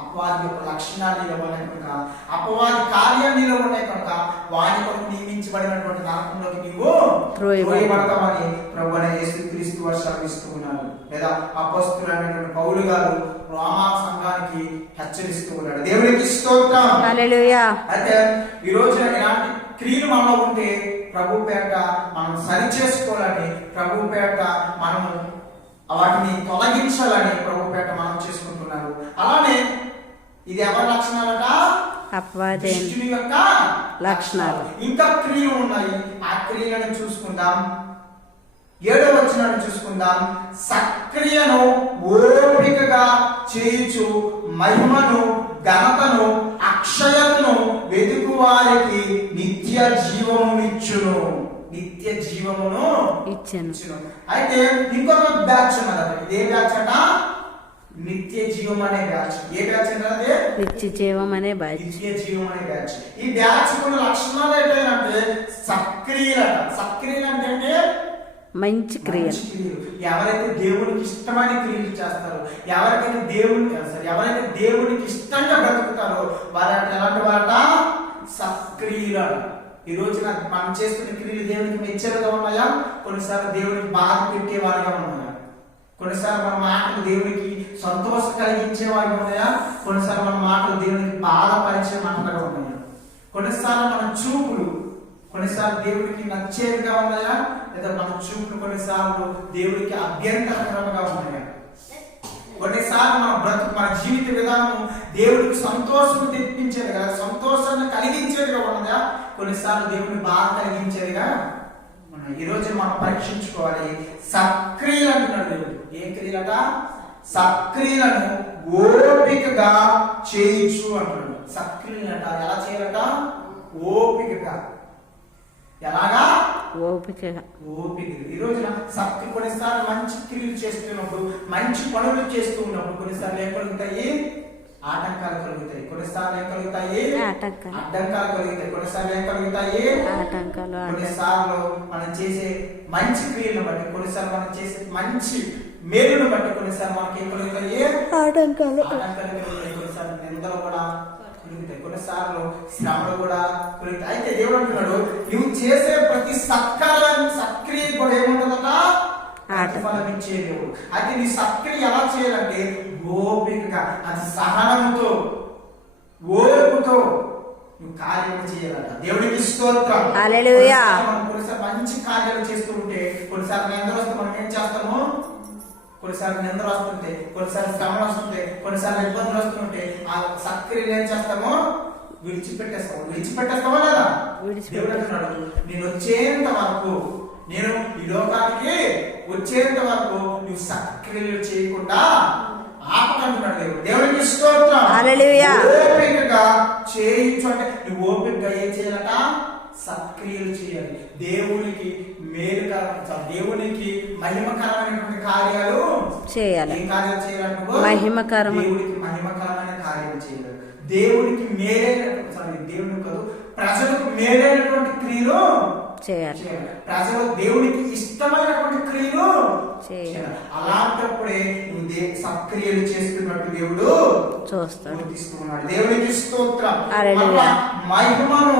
అపవాది యొక్క లక్షణాలు నీలో ఉన్నాయి కనుక, అపవాది కార్యాలు నీలో ఉన్నాయి కనుక, వాని కొరకు నియమించబడినటువంటి నరకంలోకి నీవు త్రోయబడతావని ప్రభువైన యేసుక్రీస్తు వారు సెలవిస్తూ ఉన్నారు. లేదా అపోస్తలుడైనటువంటి పౌలు గారు రోమా సంఘానికి హెచ్చరిస్తూ ఉన్నాడు. దేవునికి స్తోత్రం. హల్లెలూయా. అయితే ఈ రోజున ఇలాంటి క్రియలు మనలో ఉంటే ప్రభు పేట మనం సరి చేసుకోవాలని, ప్రభు పేట మనము వాటిని తొలగించాలని ప్రభు పేట మనం చేసుకుంటున్నారు. అలానే ఇది ఎవరి లక్షణాలట? అపవాది యొక్క లక్షణాలు. ఇంకా క్రియలు ఉన్నాయి. ఆ క్రియలను చూసుకుందాం. 7వ వచనాన్ని చూసుకుందాం. సక్రియను ఓపికగా చేయుచు మహిమను, ఘనతను, అక్షయతను వెతుకు వారికి నిత్య జీవమునిచ్చును. నిత్య జీవమును ఇచ్చును. అయితే ఇంకొక బ్యాచ్ ఉన్నది. ఏ బ్యాచ్ అట? నిత్య జీవం అనే బ్యాచ్. ఏ బ్యాచ్ అంటే? నిత్య జీవం అనే బ్యాచ్. నిత్య జీవం అనే బ్యాచ్. ఈ బ్యాచ్ ఉన్న లక్షణాలు ఏంటంటే సక్రియలట. సక్రియలు అంటే మంచి క్రియలు. ఎవరైతే దేవునికి ఇష్టమైన క్రియలు చేస్తారో, ఎవరైతే దేవునికి ఇష్టంగా బ్రతుకుతారో వారు ఎలాంటి వారట? సక్రియలు. ఈ రోజున మనం చేస్తున్న క్రియలు దేవునికి మెచ్చలుగా ఉన్నాయా? కొన్నిసార్లు దేవునికి బాధ పెట్టే వారిగా ఉన్నాయా? కొన్నిసార్లు మన మాటలు దేవునికి సంతోషం కలిగించే వారిగా ఉన్నాయా? కొన్నిసార్లు మన మాటలు దేవునికి బాధపరిచే మాటలుగా ఉన్నాయా? కొన్నిసార్లు మన చూపులు కొన్నిసార్లు దేవుడికి నచ్చేదిగా ఉన్నాయా? లేదా మన చూపులు కొన్నిసార్లు దేవుడికి అభ్యంతరకరంగా ఉన్నాయా? కొన్నిసార్లు మన జీవిత విధానం దేవుడికి సంతోషం తెప్పించేది కదా, సంతోషాన్ని కలిగించేదిగా ఉన్నదా? కొన్నిసార్లు దేవుడిని బాధ కలిగించేదిగా ఉన్నాయి. ఈ రోజు మనం పరీక్షించుకోవాలి. సక్రియలు అంటున్నాడు దేవుడు. ఏం క్రియలట? సక్రియలను ఓపికగా చేయించు అంటున్నాడు. సక్రియలట ఎలా చేయాలట? ఓపికగా. ఎలాగా? ఓపికగా. ఈ రోజున కొన్నిసార్లు మంచి క్రియలు చేస్తున్నప్పుడు, మంచి పనులు చేస్తూ ఉన్నప్పుడు కొన్నిసార్లు ఏం కలుగుతాయి? ఆటంకాలు కలుగుతాయి. కొన్నిసార్లు ఏం కలుగుతాయి? అడ్డంకాలు కలుగుతాయి. కొన్నిసార్లు ఏం కలుగుతాయి? ఆటంకాలు. కొన్నిసార్లు మనం చేసే మంచి క్రియలను బట్టి, కొన్నిసార్లు మనం చేసే మంచి మేలును బట్టి కొన్నిసార్లు మనకి ఏం కలుగుతాయి? ఆటంకాలు కలుగుతాయి. కొన్నిసార్లు నిందలు కూడా కలుగుతాయి. కొన్నిసార్లు శ్రమలు కూడా కలుగుతాయి. అయితే దేవుడు అంటున్నాడు, నువ్వు చేసే ప్రతి సక్రియ కూడా ఏముంటుందట? ప్రతిఫలం ఇచ్చే దేవుడు. అయితే నీ సక్రియ ఎలా చేయాలంటే ఓపికగా, అది సహనంతో, ఓర్పుతో నువ్వు కార్యం చేయాలట. దేవుడికి స్తోత్రం. హల్లెలూయా. కొన్నిసార్లు మంచి కార్యాలు చేస్తూ ఉంటే కొన్నిసార్లు నిందలు వస్తే మనం ఏం చేస్తాము? కొన్నిసార్లు నిందలు వస్తుంటే, కొన్నిసార్లు శ్రమలు వస్తుంటే, కొన్నిసార్లు ఇబ్బందులు వస్తుంటే ఆ సక్రియలు ఏం చేస్తామో విడిచిపెట్టేస్తావా లేదా? దేవుడు అంటున్నాడు, నేను వచ్చేంత వరకు, నేను ఈ లోకానికి వచ్చేంత వరకు నువ్వు సక్రియలు చేయకుండా ఆపకంటున్నాడు దేవుడు. దేవుడికి స్తోత్రం. హల్లెలూయా. ఓపికగా చేయించు అంటే నువ్వు ఓపికగా ఏం చేయాలట? సక్రియలు చేయాలి. దేవునికి మేలుకరమైన, దేవునికి మహిమకరమైనటువంటి కార్యాలు చేయాలి. ఏం కార్యాలు చేయాలంటే దేవుడికి మహిమకరమైన కార్యాలు చేయాలి. దేవుడికి మేలైనటువంటి, దేవుడికి కాదు ప్రజలకు మేలైనటువంటి క్రియలు చేయాలి. ప్రజలు దేవుడికి ఇష్టమైనటువంటి క్రియలు చేయాలి. అలాంటప్పుడే నువ్వు సక్రియలు చేస్తున్నట్టు దేవుడు చూస్తాడు, తీసుకున్నాడు. దేవుడికి స్తోత్రం. మహిమను,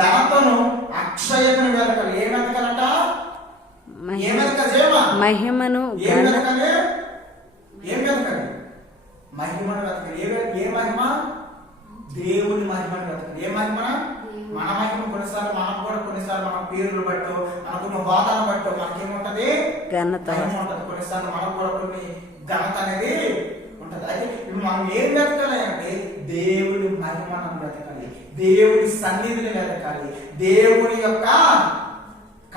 ఘనతను, అక్షయతను వెతకాలి. ఏం వెతకాలట? ఏం వెతకాలి? మహిమను. ఏం వెతకాలి? మహిమను వెతకాలి. ఏ మహిమ? దేవుని మహిమను వెతకాలి. ఏ మహిమ? మన మహిమ. కొన్నిసార్లు మనం కూడా కొన్నిసార్లు మన పేర్లు బట్టో, మనకున్న హోదాను బట్టో మనకేముంటది? ఘనత ఉంటది. కొన్నిసార్లు మనకు కూడా కొన్ని ఘనత అనేది ఉంటది. అయితే ఇప్పుడు మనం ఏం వెతకాలి అంటే దేవుని మహిమను వెతకాలి, దేవుని సన్నిధిని వెతకాలి, దేవుని యొక్క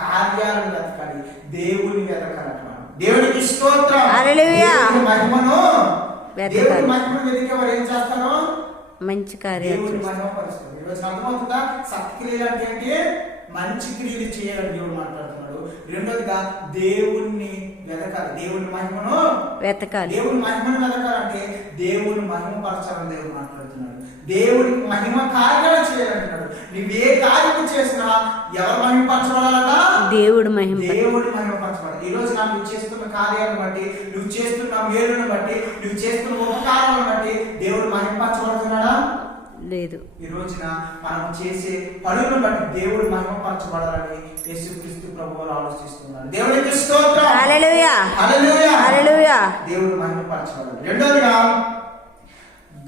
కార్యాలను వెతకాలి, దేవుని వెతకాలి. దేవునికి స్తోత్రం. దేవుని మహిమను వెతికేవారు ఏం చేస్తారు? మంచి కార్యాలు. దేవుని మహిమ పరుస్తారు. ఈరోజు అర్థమవుతుందా? సత్క్రియలు అంటే మంచి క్రియలు చేయాలని దేవుడు మాట్లాడుతున్నాడు. రెండోదిగా దేవుణ్ణి వెతకాలి, దేవుని మహిమను వెతకాలి. దేవుని మహిమను వెతకాలంటే దేవుని మహిమపరచాలని దేవుడు మాట్లాడుతున్నాడు. దేవుడికి మహిమ కార్యాలు చేయాలంటున్నాడు. నువ్వు ఏ కార్యము చేసినా ఎవరు మహిమపరచబడాలట? దేవుడు మహిమపరచబడాలి. ఈ రోజు నువ్వు చేస్తున్న కార్యాలను బట్టి, నువ్వు చేస్తున్న మేలును బట్టి, నువ్వు చేస్తున్న ఉపకారాలను బట్టి దేవుడు మహిమపరచబడుతున్నాడా? లేదు. ఈ రోజున మనం చేసే పనులను బట్టి దేవుడు మహిమపరచబడాలని యేసుక్రీస్తు ప్రభువు ఆలోచిస్తున్నాడు. దేవునికి స్తోత్రం. హల్లెలూయా, హల్లెలూయా, హల్లెలూయా. దేవుడు మహిమపరచబడాలి. రెండోదిగా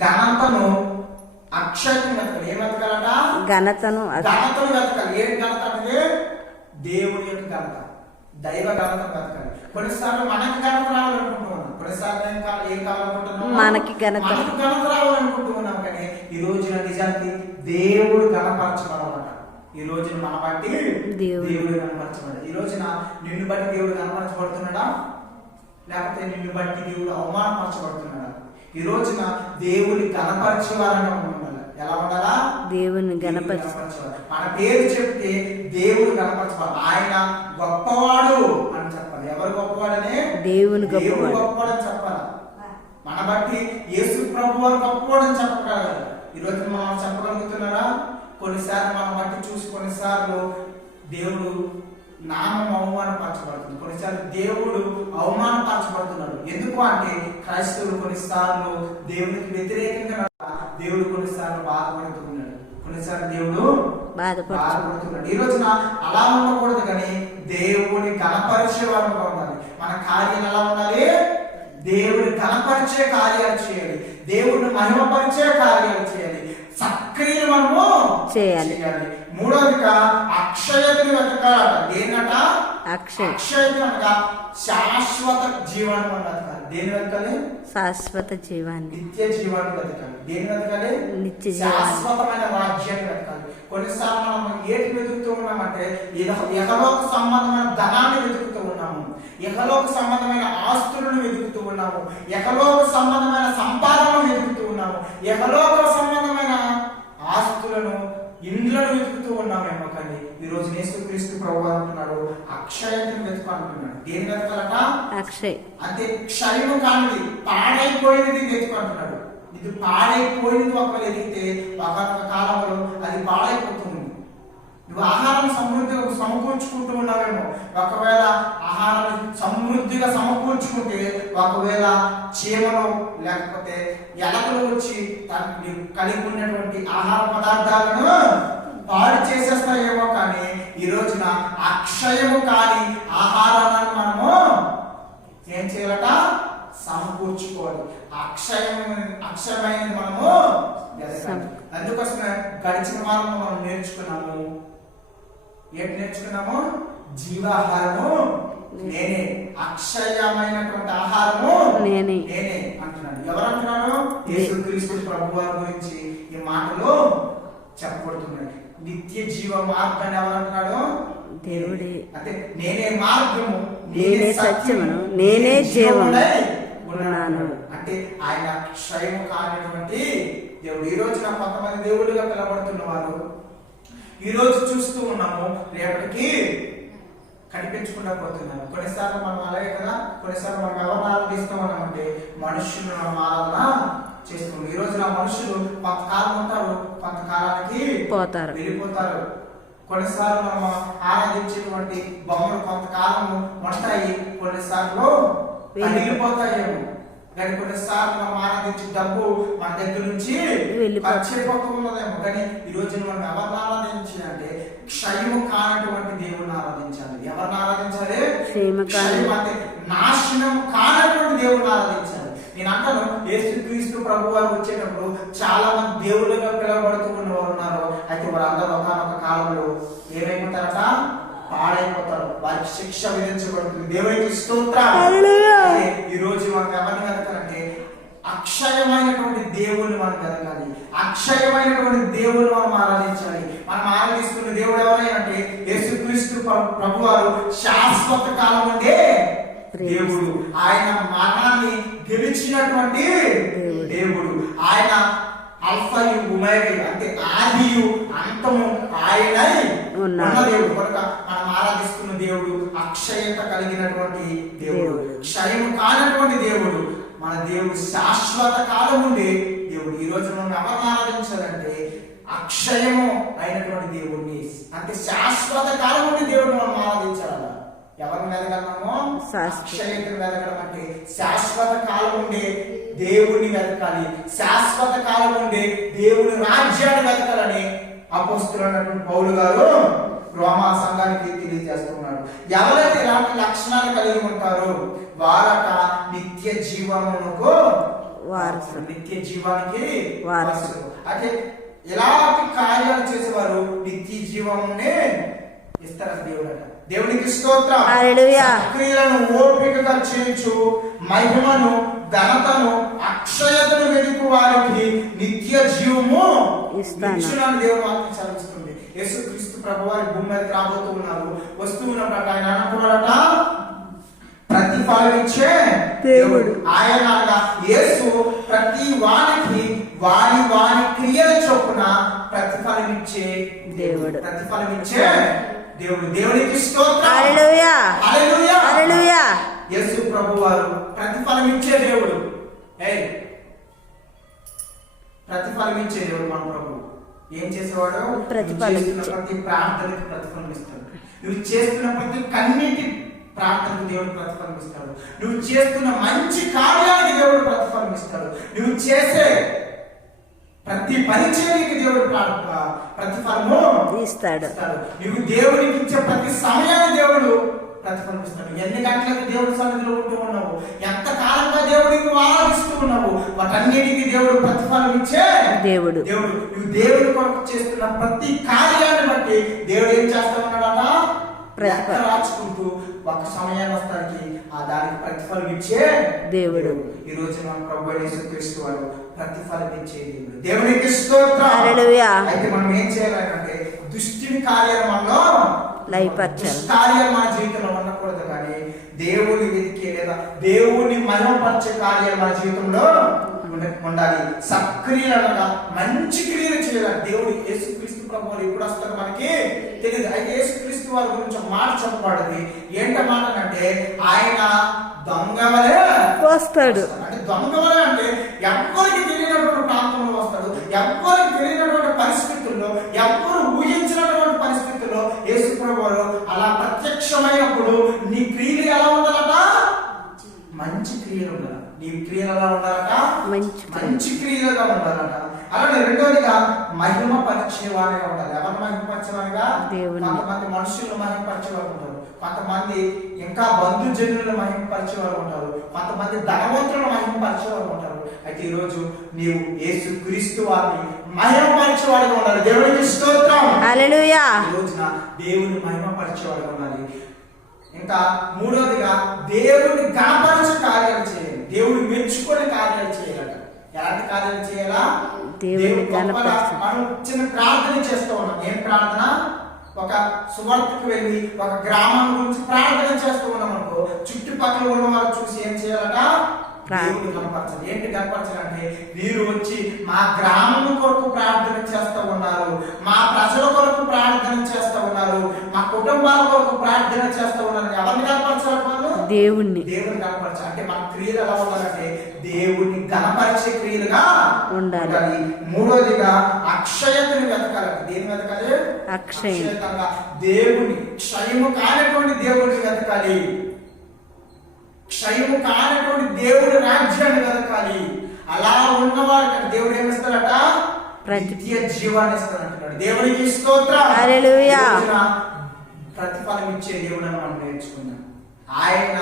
ఘనతను అక్షయతను వెతకాలి. ఏం వెతకాలట? ఘనతను వెతకాలి. ఏం ఘనత అంటే దేవుని యొక్క ఘనత, దైవ ఘనత వెతకాలి. కొన్నిసార్లు మనకి ఘనత రావాలనుకుంటున్నాం, కొన్నిసార్లు ఏం కావాలనుకుంటున్నాం? మనకి ఘనత రావాలనుకుంటున్నాం. కానీ ఈ రోజున నిజానికి దేవుడు గణపరచబడాలట. ఈ రోజున మన బట్టి దేవుడు గణపరచబడాలి. ఈ రోజున నిన్ను బట్టి దేవుడు గణపరచబడుతున్నాడా, లేకపోతే నిన్ను బట్టి దేవుడు అవమానపరచబడుతున్నాడా? ఈ రోజున దేవుని గణపరిచే వారంగా ఉండాలి. ఎలా ఉండాలా? దేవుని గణపరచాలి. మన పేరు చెప్తే దేవుడు గణపరచాలి. ఆయన గొప్పవాడు అని చెప్పాలి. ఎవరు గొప్పవాడనే? దేవుడు గొప్పవాడు అని చెప్పాలి. మన బట్టి యేసు ప్రభువారు గొప్పవాడు అని చెప్పగలరు. ఈ రోజు మనం చెప్పగలుగుతున్నారా? కొన్నిసార్లు మనం బట్టి చూసి కొన్నిసార్లు దేవుడు నామం అవమానపరచబడుతుంది, కొన్నిసార్లు దేవుడు అవమానపరచబడుతున్నాడు. ఎందుకు అంటే క్రైస్తవులు కొన్నిసార్లు దేవునికి వ్యతిరేకంగా దేవుడు కొన్నిసార్లు బాధపడుతున్నాడు, కొన్నిసార్లు దేవుడు బాధపడుతున్నాడు. ఈ రోజున అలా ఉండకూడదు, కానీ దేవుని గణపరిచే వారంగా ఉండాలి. మన కార్యాలు ఎలా ఉండాలి? దేవుని గణపరిచే కార్యాలు చేయాలి, దేవుడిని మహిమపరిచే కార్యాలు చేయాలి, సక్రియలు మనము చేయాలి. మూడవదిగా అక్షయతని వెతకాలట. దేనట? అక్షయత అనగా శాశ్వత జీవాన్ని మనం వెతకాలి. దేని వెతకాలి? శాశ్వత జీవాన్ని, నిత్య జీవాన్ని వెతకాలి. దేని వెతకాలి? నిత్య శాశ్వతమైన రాజ్యాన్ని వెతకాలి. కొన్నిసార్లు మనం ఏటి వెతుకుతూ ఉన్నామంటే ఇహలోక సంబంధమైన ధనాన్ని వెతుకుతూ ఉన్నాము, ఇహలోక సంబంధమైన ఆస్తులను వెతుకుతూ ఉన్నాము, ఇహలోక సంబంధమైన సంపాదనను వెతుకుతూ ఉన్నాము, ఇహలోక సంబంధమైన ఆస్తులను, ఇండ్లను వెతుకుతూ ఉన్నామేమో. కానీ ఈ రోజు యేసుక్రీస్తు ప్రభువు అంటున్నాడు అక్షయతను వెతుకు అంటున్నాడు. దేని వెతకాలట? అక్షయ్ అంటే క్షయము కానిది, పాడైపోయినది వెతుకు అంటున్నాడు. ఇది పాడైపోయినది ఒకవేళ ఎదిగితే ఒక కాలంలో అది పాడైపోతుంది. నువ్వు ఆహారం సమృద్ధిగా సమకూర్చుకుంటూ ఉన్నావేమో, ఒకవేళ ఆహారం సమృద్ధిగా సమకూర్చుకుంటే ఒకవేళ చీమలు లేకపోతే ఎలకలు వచ్చి తనకి కలిగి ఉన్నటువంటి ఆహార పదార్థాలను పాడు చేసేస్తాయేమో. కానీ ఈ రోజున అక్షయము కాని ఆహారాన్ని మనము ఏం చేయాలట? సమకూర్చుకోవాలి. అక్షయమైనది మనము ఎదగాలి. అందుకోసమే గడిచిన వారంలో మనం నేర్చుకున్నాము. ఏంటి నేర్చుకున్నాము? జీవాహారము నేనే, అక్షయమైనటువంటి ఆహారము నేనే అంటున్నాడు. ఎవరు అంటున్నాడు? యేసుక్రీస్తు ప్రభువారి గురించి ఈ మాటలు చెప్పబడుతున్నాయి. నిత్య జీవ మార్గాన్ని ఎవరు అంటున్నాడు? దేవుడే. అంటే నేనే మార్గము, నేనే సత్యమును, నేనే జీవమునై ఉన్నాను. అంటే ఆయన క్షయము కానిటువంటి దేవుడు. ఈ రోజున కొంతమంది దేవుడిగా పిలబడుతున్న వారు ఈ రోజు చూస్తూ ఉన్నాము, రేపటికి కనిపించకుండా పోతున్నారు. కొన్నిసార్లు మనం అలాగే కదా, కొన్నిసార్లు మనం ఎవరిని ఆరాధిస్తూ ఉన్నామంటే మనుషులను మనం ఆరాధన చేస్తున్నాం. ఈ రోజున మనుషులు కొంతకాలం ఉంటారు, కొంతకాలానికి వెళ్ళిపోతారు. కొన్నిసార్లు మనం ఆరాధించేటువంటి బొమ్మలు కొంతకాలము ఉంటాయి, కొన్నిసార్లు వెళ్ళిపోతాయేమో. కానీ కొన్నిసార్లు మనం ఆరాధించే డబ్బు మన దగ్గర నుంచి ఖర్చయిపోతూ ఉన్నదేమో. కానీ ఈ రోజు మనం ఎవరిని ఆరాధించాలి అంటే క్షయము కానటువంటి దేవుని ఆరాధించాలి. ఎవరిని ఆరాధించాలి? అంటే నాశనం కానటువంటి దేవుని ఆరాధించాలి. నేను అంటాను, యేసుక్రీస్తు ప్రభు వారు వచ్చేటప్పుడు చాలా మంది దేవుళ్ళుగా పిలువబడుతూ ఉన్నవారు ఉన్నారు. అయితే వారందరూ ఒకనొక కాలంలో ఏమైపోతారట? పాడైపోతారు, వారికి శిక్ష విధించబడుతుంది. దేవునికి స్తోత్రం. ఈ రోజు మనం ఎవరిని వెతకాలంటే అక్షయమైనటువంటి దేవుణ్ణి మనం వెతకాలి, అక్షయమైనటువంటి దేవుని మనం ఆరాధించాలి. మనం ఆరాధిస్తున్న దేవుడు ఎవరైనా అంటే యేసుక్రీస్తు ప్రభు వారు శాశ్వత కాలం ఉండే దేవుడు. ఆయన మరణాన్ని గెలిచినటువంటి దేవుడు. ఆయన అల్ఫయు ఒమేగా అంటే ఆదియు అంతము ఆయనై ఉన్నాడు. ఉన్న దేవుడు కనుక మనం ఆరాధిస్తున్న దేవుడు అక్షయత కలిగినటువంటి దేవుడు, క్షయము కానటువంటి దేవుడు. మన దేవుడు శాశ్వత కాలం ఉండే దేవుడు. ఈ రోజు మనం ఎవరిని ఆరాధించాలంటే అక్షయము అయినటువంటి దేవుడిని, అంటే శాశ్వత కాలం ఉండే దేవుడిని మనం ఆరాధించాలన్న. ఎవరిని వెతకడమో అక్షయతను వెతకడం అంటే శాశ్వత కాలం ఉండే దేవుడిని వెతకాలి, శాశ్వత కాలం ఉండే దేవుడి రాజ్యాన్ని వెతకాలని అపోస్తలుడైనటువంటి పౌలు గారు రోమా సంఘానికి తెలియజేస్తున్నాడు. ఎవరైతే ఇలాంటి లక్షణాలు కలిగి ఉంటారో వారట నిత్య జీవమునకు వారసులు, నిత్య జీవానికి వారసులు. అంటే ఇలాంటి కార్యాలు చేసేవారు నిత్య జీవమునే ఇస్తారు దేవుడు. దేవునికి స్తోత్రం. హల్లెలూయా. క్రియలను ఓపికగా చేయించు మహిమను, ఘనతను, అక్షయతను వెతుకు వారికి నిత్య జీవము ఇచ్చునని దేవుడు వాక్యం చదివిస్తుంది. యేసుక్రీస్తు ప్రభువారి భూమి మీదకి రాబోతూ ఉన్నారు. వస్తూ ఉన్నప్పుడు ఆయన అనుకున్నాడట ప్రతిఫలం ఇచ్చే దేవుడు. ఆయన యేసు ప్రతి వానికి వాని వాని క్రియల చొప్పున ప్రతిఫలం ఇచ్చే దేవుడు, ప్రతిఫలం ఇచ్చే దేవుడు. దేవునికి స్తోత్రం. హల్లెలూయా. హల్లెలూయా. హల్లెలూయా. యేసు ప్రభువారు ప్రతిఫలం ఇచ్చే దేవుడు. ప్రతిఫలం ఇచ్చే దేవుడు మన ప్రభు. ఏం చేసేవాడు? ప్రతిఫలం ప్రతి ప్రార్థనకి ప్రతిఫలం ఇస్తాడు. నువ్వు చేస్తున్న ప్రతి కన్నీటి ప్రార్థనకు దేవుడు ప్రతిఫలం ఇస్తాడు. నువ్వు చేస్తున్న మంచి కార్యానికి దేవుడు ప్రతిఫలం ఇస్తాడు. నువ్వు చేసే ప్రతి పరిచర్యకి దేవుడు ప్రతిఫలము ఇస్తాడు. నువ్వు దేవునికి ఇచ్చే ప్రతి సమయాన్ని దేవుడు ప్రతిఫలం ఇస్తాడు. ఎన్ని గంటలకు దేవుడి సన్నిధిలో ఉంటూ ఉన్నావు, ఎంత కాలంగా దేవుడికి ఆరాధిస్తూ ఉన్నావు, వాటన్నిటికీ దేవుడు ప్రతిఫలం ఇచ్చే దేవుడు. నువ్వు దేవుడి కొరకు చేస్తున్న ప్రతి కార్యాన్ని బట్టి దేవుడు ఏం చేస్తా ఉన్నాడట? రాచుకుంటూ ఒక సమయాన్ని వస్తానికి ఆ దానికి ప్రతిఫలం ఇచ్చే దేవుడు. ఈ రోజు మన ప్రభువైన యేసుక్రీస్తు వారు ప్రతిఫలం ఇచ్చే దేవుడు. దేవునికి స్తోత్రం. హల్లెలూయా. అయితే మనం ఏం చేయాలంటే దుష్టుని కార్యాలు మనలో లయపరచాలి. కార్యాలు మన జీవితంలో ఉండకూడదు, కానీ దేవుని వెతికే లేదా దేవుని మహిమపరిచే కార్యాలు మన జీవితంలో ఉండాలి. సక్రియలుగా మంచి క్రియలు చేయాలి. దేవుడు యేసుక్రీస్తు ప్రభు ఎప్పుడు వస్తారో మనకి తెలియదు. అయితే యేసుక్రీస్తు వారి గురించి ఒక మాట చెప్పబడింది. ఏంట మాట అంటే ఆయన దొంగవలే వస్తాడు. అంటే దొంగవలే అంటే ఎవ్వరికి తెలియనటువంటి ప్రాంతంలో వస్తాడు, ఎవ్వరికి తెలియనటువంటి పరిస్థితుల్లో, ఎవ్వరు ఊహించినటువంటి పరిస్థితుల్లో యేసు ప్రభు అలా ప్రత్యక్షమైనప్పుడు నీ క్రియలు ఎలా ఉండాలట? మంచి క్రియలు ఉండాలి. నీ క్రియలు ఎలా ఉండాలట? మంచి క్రియలుగా ఉండాలట. అలానే రెండోదిగా మహిమ పరిచేవారిగా ఉండాలి. ఎవరు మహిమపరిచేవారిగా? కొంతమంది మనుషులు మహిమపరిచేవారు ఉంటారు, కొంతమంది ఇంకా బంధుజనులను మహిమపరిచేవారు ఉంటారు, కొంతమంది ధనవంతులను మహిమపరిచేవారు ఉంటారు. అయితే ఈ రోజు నీవు యేసుక్రీస్తు వారిని మహిమపరిచేవాడిగా ఉండాలి. దేవునికి స్తోత్రం. హల్లెలూయా. ఈ రోజున దేవుని మహిమపరిచేవాడిగా ఉండాలి. ఇంకా మూడోదిగా దేవుడిని గణపరిచే కార్యాలు చేయాలి. దేవుడు మెచ్చుకునే కార్యాలు చేయాలి. ఎలాంటి కార్యాలు చేయాలా? మనం చిన్న ప్రార్థన చేస్తూ ఉన్నాం. ఏం ప్రార్థన? ఒక సువార్తకు వెళ్ళి ఒక గ్రామం గురించి ప్రార్థన చేస్తూ ఉన్నాం అనుకో, చుట్టుపక్కల ఉన్న వాళ్ళు చూసి ఏం చేయాలట? దేవుడు కనపరచాలి. ఏంటి కనపరచాలంటే, మీరు వచ్చి మా గ్రామం కొరకు ప్రార్థన చేస్తూ ఉన్నారు, మా ప్రజల కొరకు ప్రార్థన చేస్తూ ఉన్నారు, మా కుటుంబాల కొరకు ప్రార్థన చేస్తూ ఉన్నారు. ఎవరిని కనపరచాలి? వాళ్ళు దేవుణ్ణి కనపరచాలి. అంటే మన క్రియలు ఎలా ఉండాలంటే దేవుణ్ణి కనపరిచే క్రియలుగా ఉండాలి. మూడోదిగా అక్షయతని వెతకాలి. దేని వెతకాలి? అక్షయంగా దేవుని క్షయము కానటువంటి దేవుడిని వెతకాలి. క్షయము కానటువంటి దేవుడి రాజ్యాన్ని వెతకాలి. అలా ఉన్నవాడు దేవుడు ఏమిస్తాడట? నిత్య జీవాన్ని ఇస్తాడంటున్నాడు. దేవునికి స్తోత్రం. హల్లెలూయా. ప్రతిఫలం ఇచ్చే దేవుడు అని మనం నేర్చుకున్నాం. ఆయన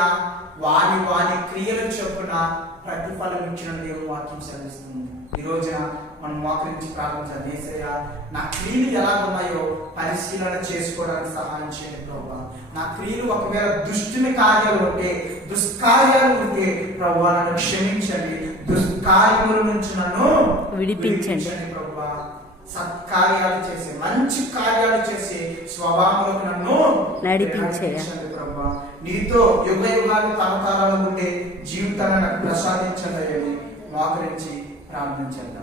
వాని వాని క్రియల చొప్పున ప్రతిఫలం ఇచ్చిన దేవుడు వాక్యం సెలవిస్తుంది. ఈ రోజున మనం మోకరించి ప్రార్థించాలి. యేసయ్యా, నా క్రియలు ఎలా ఉన్నాయో పరిశీలన చేసుకోవడానికి సహాయం చేయండి ప్రభువా. నా క్రియలు ఒకవేళ దుష్టుని కార్యాలు ఉంటే, దుష్కార్యాలు ఉంటే ప్రభువా నన్ను క్షమించండి. దుష్కార్యముల నుంచి నన్ను విడిపించండి ప్రభువా. సత్కార్యాలు చేసి మంచి కార్యాలు చేసి స్వభావంలోకి నన్ను నడిపించండి ప్రభువా. నీతో యుగ యుగాలు తరతరాలు ఉండే జీవితాన్ని నాకు ప్రసాదించండి అని మోకరించి ప్రార్థించండి.